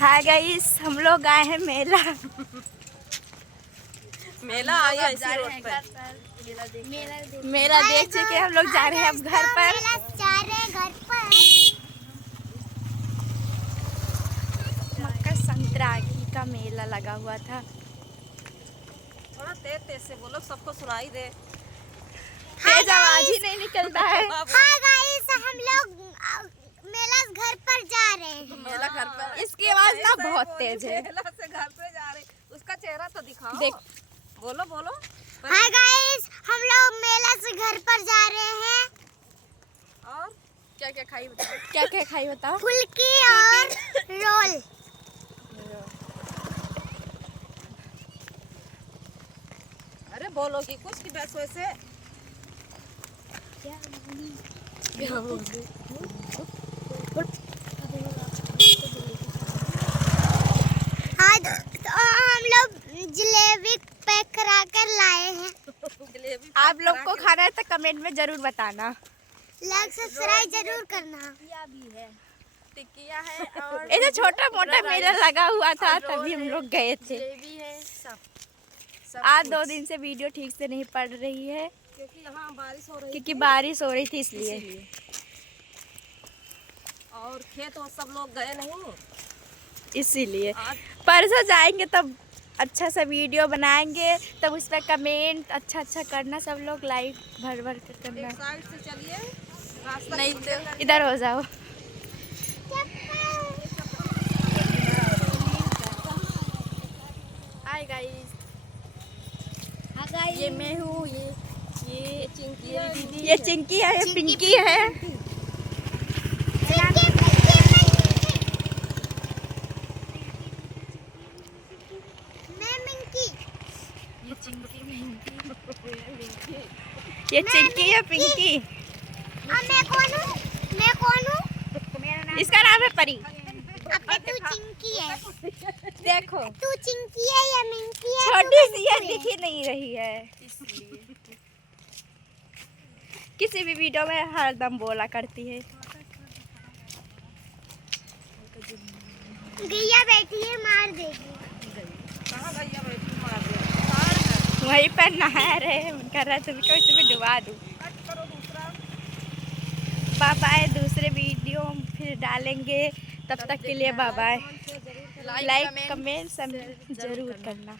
Hi guys, हम लोग आए हैं मेला। मेला आया इसी रोड पे। मेला देख चुके हम लोग जा रहे हैं अब घर पर। मकर संक्रांति का मेला लगा हुआ था। थोड़ा तेज तेज से बोलो, सबको सुनाई दे। तेज आवाज ही नहीं निकलता है। हाय गाइस, हम लोग मेला घर पर जा रहे हैं। मेला घर पर। इसकी आवाज ना बहुत तेज है। मेला से घर पे जा रहे, उसका चेहरा तो दिखाओ। देख, बोलो बोलो। हाय गाइस, हम लोग मेला से घर पर जा रहे हैं। और क्या क्या खाई बताओ? क्या क्या खाई बताओ? फुल्की और रोल। अरे बोलो कि कुछ की बस वैसे। आज तो हम लोग जलेबी पैक करा कर लाए हैं। जलेबी आप लोग को खाना है तो कमेंट में जरूर बताना। लाइक सब्सक्राइब जरूर करना। टिकिया है और ये जो छोटा मोटा मेला लगा हुआ था तभी हम लोग गए थे। जलेबी है सब आज 2 दिन से वीडियो ठीक से नहीं पड़ रही है क्योंकि यहाँ बारिश हो रही क्योंकि बारिश हो रही थी इसलिए। और खेत और सब लोग गए नहीं। इसीलिए आज परसों जाएंगे तब अच्छा सा वीडियो बनाएंगे, तब उस पर कमेंट अच्छा करना, सब लोग लाइक भर भर कर करना। एक साइड से चलिए, रास्ता नहीं खुल जाएगा। तो इधर हो जाओ। हाय गाइस, ये मैं हूँ, ये चिंकी है, दीदी ये चिंकी है, ये पिंकी है। मैं मिंकी। ये चिंकी है, पिंकी। और मैं कौन हूँ? इसका नाम है परी। अब तू चिंकी है। देखो तू चिंकी है या मिंकी है? छोटी सी है, दिख ही नहीं रही है इसलिए। किसी भी वीडियो में हरदम बोला करती है। गैया बैठी है, मार देगी। कहाँ गैया बैठी मार दे। वहीं पर नहा रहे, कर रहा तुमको इसमें डुबा दूँ। कट करो दूसरा। बाय बाय, दूसरे वीडियो फिर डालेंगे, तब तक के लिए बाय बाय। लाइक कमेंट सब जरूर करना।